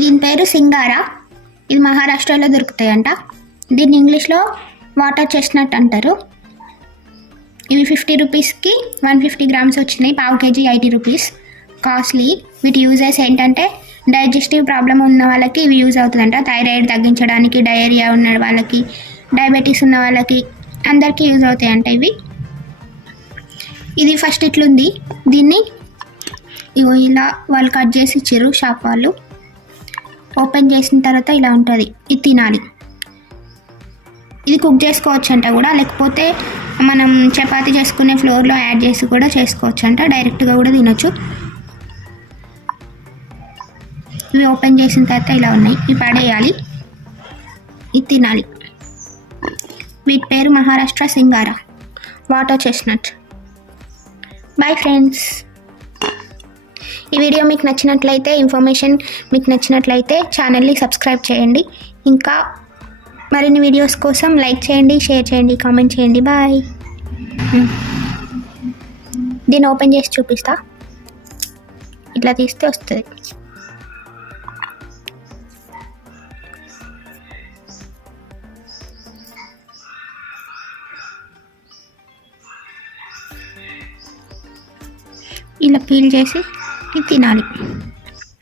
దీని పేరు సింగారా. ఇది మహారాష్ట్రలో దొరుకుతాయంట. దీన్ని ఇంగ్లీష్లో వాటర్ చెస్ట్నట్ అంటారు. ఇవి 50 రూపీస్కి 150 గ్రామ్స్ వచ్చినాయి. పావు కేజీ 80 రూపీస్. కాస్ట్లీ. వీటి యూజెస్ ఏంటంటే డైజెస్టివ్ ప్రాబ్లం ఉన్న వాళ్ళకి ఇవి యూజ్ అవుతుందంట. థైరాయిడ్ తగ్గించడానికి, డయేరియా ఉన్న వాళ్ళకి, డయాబెటీస్ ఉన్న వాళ్ళకి అందరికీ యూజ్ అవుతాయంట ఇవి. ఇది ఫస్ట్ ఇట్లుంది. దీన్ని ఇగో ఇలా వాళ్ళు కట్ చేసి ఇచ్చారు షాప్ వాళ్ళు. ఓపెన్ చేసిన తర్వాత ఇలా ఉంటుంది. ఇది తినాలి. ఇది కుక్ చేసుకోవచ్చు అంట కూడా, లేకపోతే మనం చపాతీ చేసుకునే ఫ్లోర్లో యాడ్ చేసి కూడా చేసుకోవచ్చు అంట. డైరెక్ట్గా కూడా తినొచ్చు. ఇవి ఓపెన్ చేసిన తర్వాత ఇలా ఉన్నాయి. ఇవి పడేయాలి. ఇది తినాలి. వీటి పేరు మహారాష్ట్ర సింగారా వాటర్ చెస్ట్నట్. Bye friends. ఈ వీడియో మీకు నచ్చినట్లయితే, ఇన్ఫర్మేషన్ మీకు నచ్చినట్లయితే ఛానల్ని సబ్స్క్రైబ్ చేయండి. ఇంకా మరిన్ని వీడియోస్ కోసం లైక్ చేయండి, షేర్ చేయండి, కామెంట్ చేయండి. బాయ్. దీన్ని ఓపెన్ చేసి చూపిస్తా. ఇట్లా తీస్తే వస్తుంది. ఇలా పీల్ చేసి ఇది తినాలి.